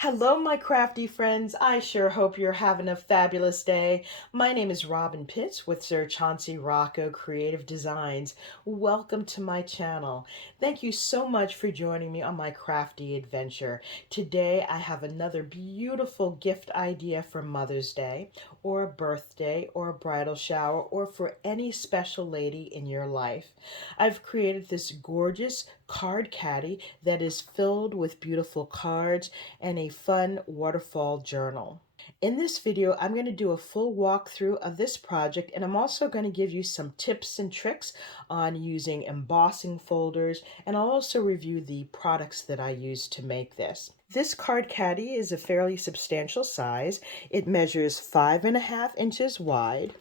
Hello, my crafty friends. I sure hope you're having a fabulous day. My name is Robyn M with Sir Chauncey Rocco Creative Designs. Welcome to my channel. Thank you so much for joining me on my crafty adventure. Today I have another beautiful gift idea for Mother's Day, or a birthday, or a bridal shower, or for any special lady in your life. I've created this gorgeous card caddy that is filled with beautiful cards and a fun waterfall journal. In this video, I'm going to do a full walkthrough of this project, and I'm also going to give you some tips and tricks on using embossing folders, and I'll also review the products that I used to make this. This card caddy is a fairly substantial size. It measures 5.5 inches wide.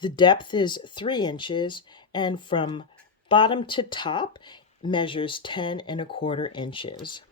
The depth is 3 inches, and from bottom to top measures 10.25 inches.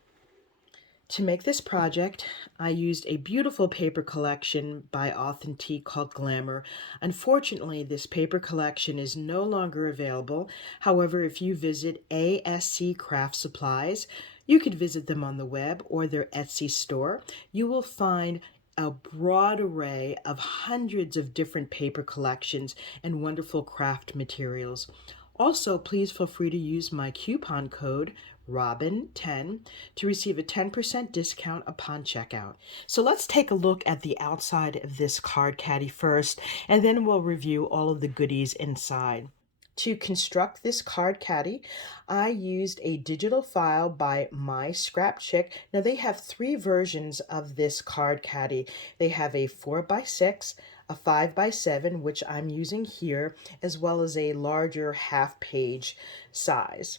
To make this project, I used a beautiful paper collection by Authentique called Glamour. Unfortunately, this paper collection is no longer available. However, if you visit ASCCRAFTSUPPLIES, you could visit them on the web or their Etsy store. You will find a broad array of hundreds of different paper collections and wonderful craft materials. Also, please feel free to use my coupon code Robyn10 to receive a 10% discount upon checkout. So let's take a look at the outside of this card caddy first, and then we'll review all of the goodies inside. To construct this card caddy, I used a digital file by MYSCRAPCHICK. Now they have 3 versions of this card caddy. They have a 4x6, a 5x7, which I'm using here, as well as a larger half-page size.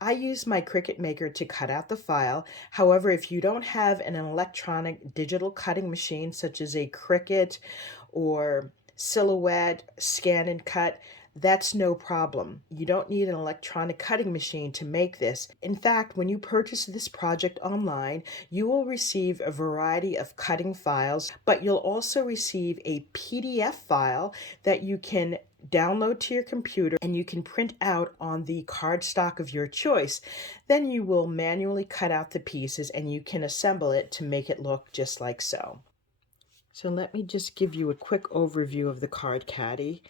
I use my Cricut Maker to cut out the file. However, if you don't have an electronic digital cutting machine such as a Cricut or Silhouette, Scan and Cut, that's no problem. You don't need an electronic cutting machine to make this. In fact, when you purchase this project online, you will receive a variety of cutting files, but you'll also receive a PDF file that you can download to your computer and you can print out on the cardstock of your choice. Then you will manually cut out the pieces and you can assemble it to make it look just like so. So let me just give you a quick overview of the card caddy.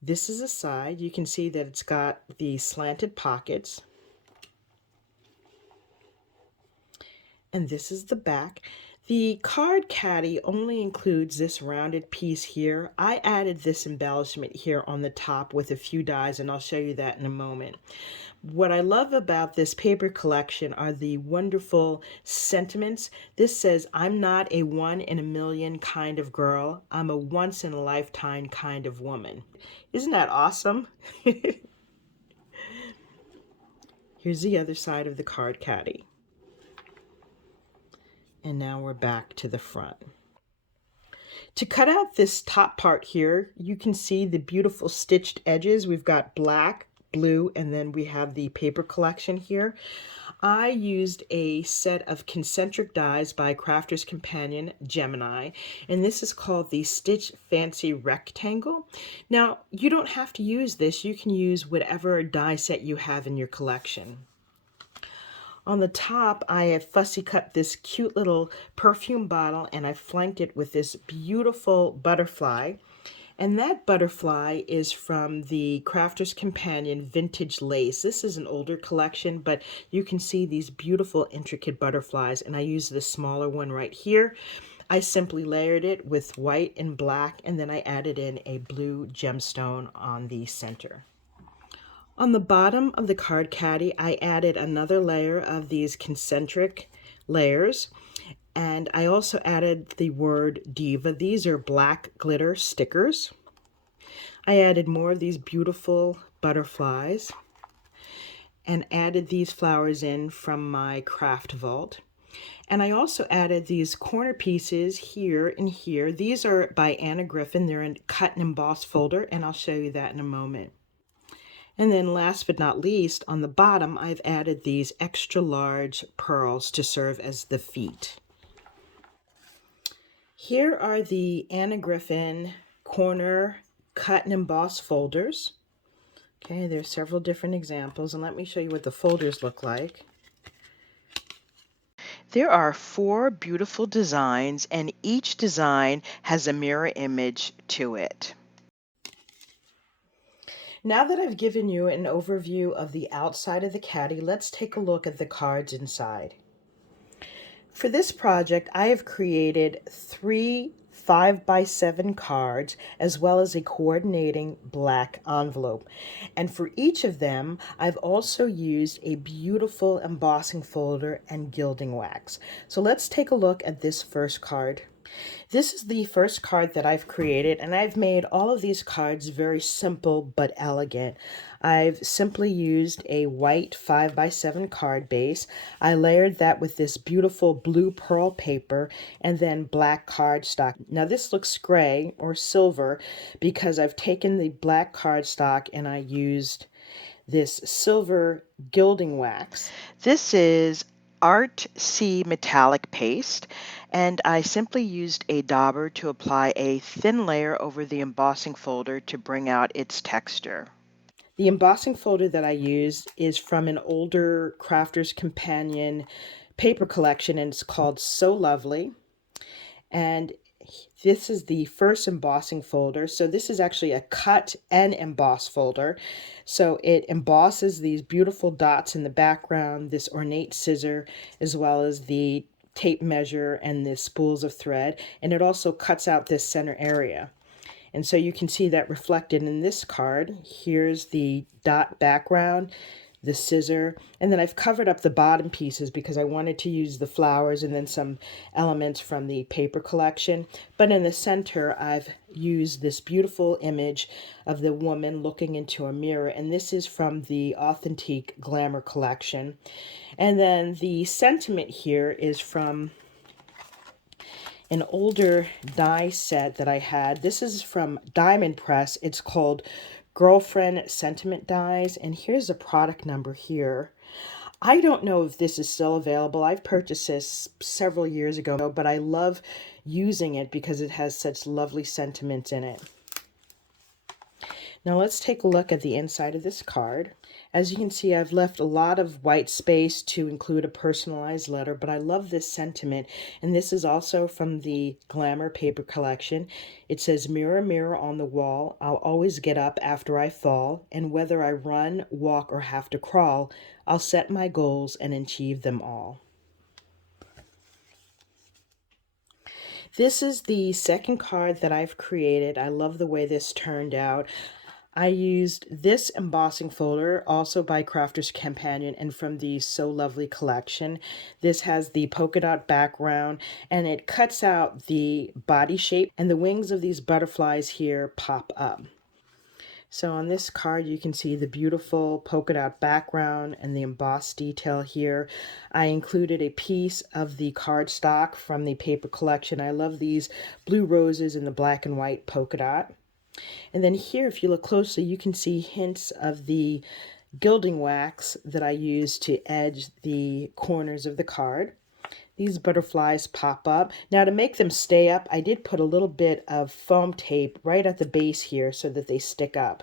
This is a side. You can see that it's got the slanted pockets. And this is the back. The card caddy only includes this rounded piece here. I added this embellishment here on the top with a few dies, and I'll show you that in a moment. What I love about this paper collection are the wonderful sentiments. This says, "I'm not a 1 in a million kind of girl. I'm a once in a lifetime kind of woman." Isn't that awesome? Here's the other side of the card caddy. And now we're back to the front. To cut out this top part here, you can see the beautiful stitched edges. We've got black, blue, and then we have the paper collection here. I used a set of concentric dies by Crafter's Companion Gemini, and this is called the Stitch Fancy Rectangle. Now, you don't have to use this. You can use whatever die set you have in your collection. On the top, I have fussy cut this cute little perfume bottle, and I flanked it with this beautiful butterfly. And that butterfly is from the Crafter's Companion Vintage Lace. This is an older collection, but you can see these beautiful intricate butterflies, and I used the smaller one right here. I simply layered it with white and black, and then I added in a blue gemstone on the center. On the bottom of the card caddy, I added another layer of these concentric layers, and I also added the word Diva. These are black glitter stickers. I added more of these beautiful butterflies and added these flowers in from my craft vault. And I also added these corner pieces here and here. These are by Anna Griffin. They're in cut and emboss folder, and I'll show you that in a moment. And then last but not least, on the bottom, I've added these extra large pearls to serve as the feet. Here are the Anna Griffin corner cut and embossed folders. Okay, there's several different examples, and let me show you what the folders look like. There are 4 beautiful designs, and each design has a mirror image to it. Now that I've given you an overview of the outside of the caddy, let's take a look at the cards inside. For this project, I have created 3 5x7 cards as well as a coordinating black envelope. And for each of them, I've also used a beautiful embossing folder and gilding wax. So let's take a look at this first card. This is the first card that I've created, and I've made all of these cards very simple but elegant. I've simply used a white 5x7 card base. I layered that with this beautiful blue pearl paper and then black cardstock. Now this looks gray or silver because I've taken the black cardstock and I used this silver gilding wax. This is Art C metallic paste, and I simply used a dauber to apply a thin layer over the embossing folder to bring out its texture. The embossing folder that I used is from an older Crafter's Companion paper collection, and it's called So Lovely. And this is the first embossing folder. So this is actually a cut and emboss folder. So it embosses these beautiful dots in the background, this ornate scissor, as well as the tape measure and the spools of thread. And it also cuts out this center area. And so you can see that reflected in this card. Here's the dot background, the scissor, and then I've covered up the bottom pieces because I wanted to use the flowers and then some elements from the paper collection. But in the center, I've used this beautiful image of the woman looking into a mirror, and this is from the Authentique Glamour collection. And then the sentiment here is from an older die set that I had. This is from Diamond Press. It's called Girlfriend Sentiment Dies, and here's a product number here. I don't know if this is still available. I've purchased this several years ago, but I love using it because it has such lovely sentiments in it. Now let's take a look at the inside of this card. As you can see, I've left a lot of white space to include a personalized letter, but I love this sentiment. And this is also from the Glamour paper collection. It says, "Mirror, mirror on the wall, I'll always get up after I fall, and whether I run, walk, or have to crawl, I'll set my goals and achieve them all." This is the second card that I've created. I love the way this turned out. I used this embossing folder, also by Crafter's Companion and from the So Lovely collection. This has the polka dot background, and it cuts out the body shape, and the wings of these butterflies here pop up. So on this card, you can see the beautiful polka dot background and the embossed detail here. I included a piece of the cardstock from the paper collection. I love these blue roses and the black and white polka dot. And then here, if you look closely, you can see hints of the gilding wax that I used to edge the corners of the card. These butterflies pop up. Now to make them stay up, I did put a little bit of foam tape right at the base here so that they stick up.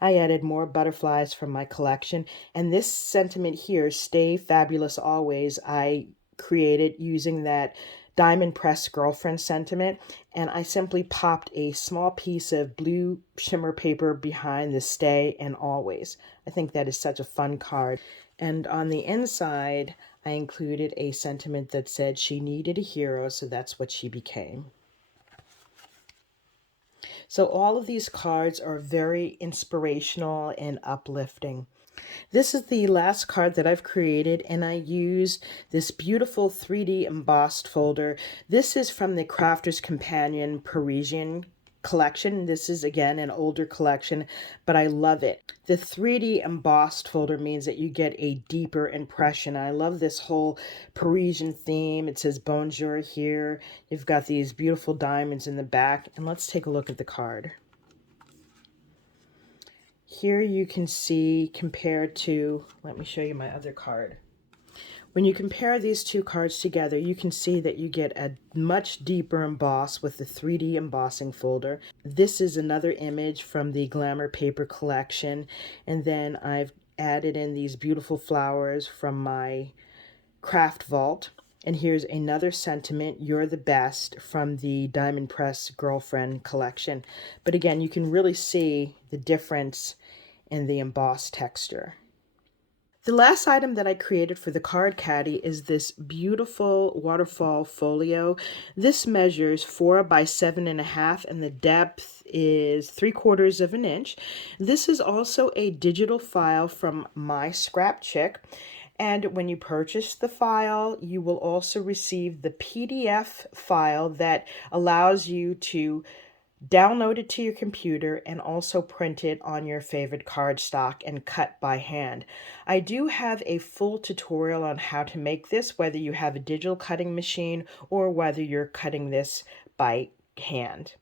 I added more butterflies from my collection, and this sentiment here, "Stay Fabulous Always," I created using that Diamond Press Girlfriend sentiment, and I simply popped a small piece of blue shimmer paper behind the "Stay" and "Always." I think that is such a fun card. And on the inside, I included a sentiment that said she needed a hero, so that's what she became. So all of these cards are very inspirational and uplifting. This is the last card that I've created, and I used this beautiful 3D embossed folder. This is from the Crafter's Companion Parisian collection. This is, again, an older collection, but I love it. The 3D embossed folder means that you get a deeper impression. I love this whole Parisian theme. It says bonjour here. You've got these beautiful diamonds in the back, and let's take a look at the card. Here you can see compared to, let me show you my other card. When you compare these two cards together, you can see that you get a much deeper emboss with the 3D embossing folder. This is another image from the Glamour paper collection, and then I've added in these beautiful flowers from my craft vault. And here's another sentiment, "You're the best," from the Diamond Press Girlfriend collection. But again, you can really see the difference in the embossed texture. The last item that I created for the card caddy is this beautiful waterfall folio. This measures 4 by 7.5 and the depth is 3/4 of an inch. This is also a digital file from MYSCRAPCHICK. And when you purchase the file, you will also receive the PDF file that allows you to download it to your computer and also print it on your favorite cardstock and cut by hand. I do have a full tutorial on how to make this, whether you have a digital cutting machine or whether you're cutting this by hand.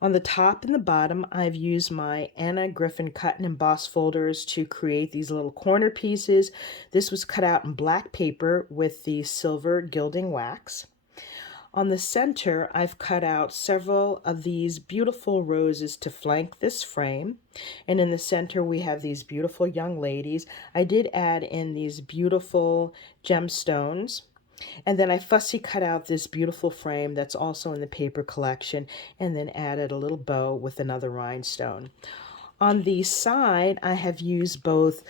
On the top and the bottom, I've used my Anna Griffin cut and emboss folders to create these little corner pieces. This was cut out in black paper with the silver gilding wax. On the center, I've cut out several of these beautiful roses to flank this frame. And in the center, we have these beautiful young ladies. I did add in these beautiful gemstones. And then I fussy cut out this beautiful frame that's also in the paper collection, and then added a little bow with another rhinestone. On the side, I have used both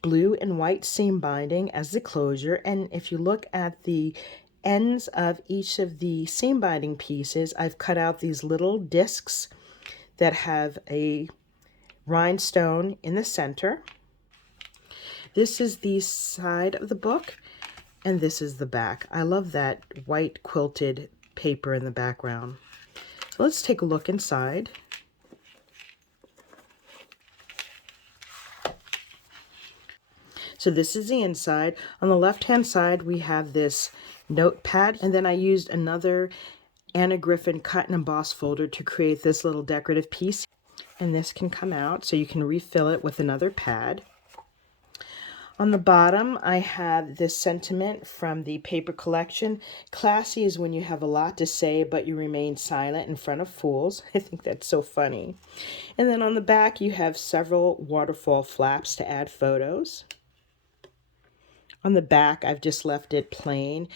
blue and white seam binding as the closure. And if you look at the ends of each of the seam binding pieces, I've cut out these little discs that have a rhinestone in the center. This is the side of the book. And this is the back. I love that white quilted paper in the background. So let's take a look inside. So this is the inside. On the left-hand side, we have this notepad. And then I used another Anna Griffin cut and emboss folder to create this little decorative piece. And this can come out, so you can refill it with another pad. On the bottom, I have this sentiment from the paper collection. "Classy is when you have a lot to say, but you remain silent in front of fools." I think that's so funny. And then on the back, you have several waterfall flaps to add photos. On the back, I've just left it plain,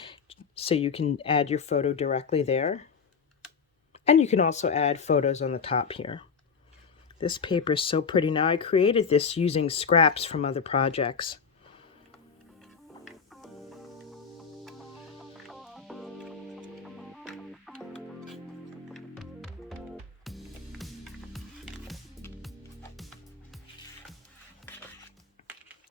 so you can add your photo directly there. And you can also add photos on the top here. This paper is so pretty. Now, I created this using scraps from other projects.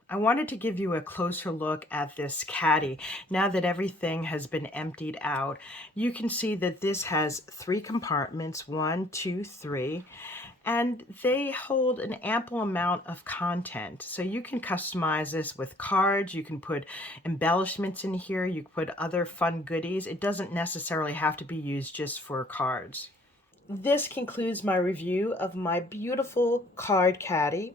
I wanted to give you a closer look at this caddy. Now that everything has been emptied out, you can see that this has 3 compartments, 1, 2, 3, and they hold an ample amount of content. So you can customize this with cards, you can put embellishments in here, you can put other fun goodies. It doesn't necessarily have to be used just for cards. This concludes my review of my beautiful card caddy.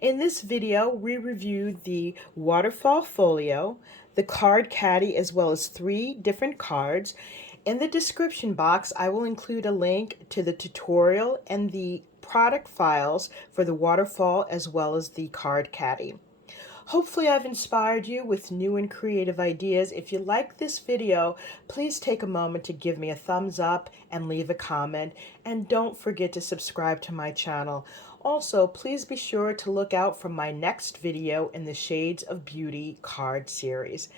In this video, we reviewed the waterfall folio, the card caddy, as well as 3 different cards. In the description box, I will include a link to the tutorial and the product files for the waterfall as well as the card caddy. Hopefully I've inspired you with new and creative ideas. If you like this video, please take a moment to give me a thumbs up and leave a comment. And don't forget to subscribe to my channel. Also, please be sure to look out for my next video in the Shades of Beauty card series.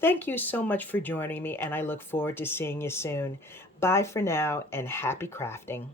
Thank you so much for joining me, and I look forward to seeing you soon. Bye for now, and happy crafting.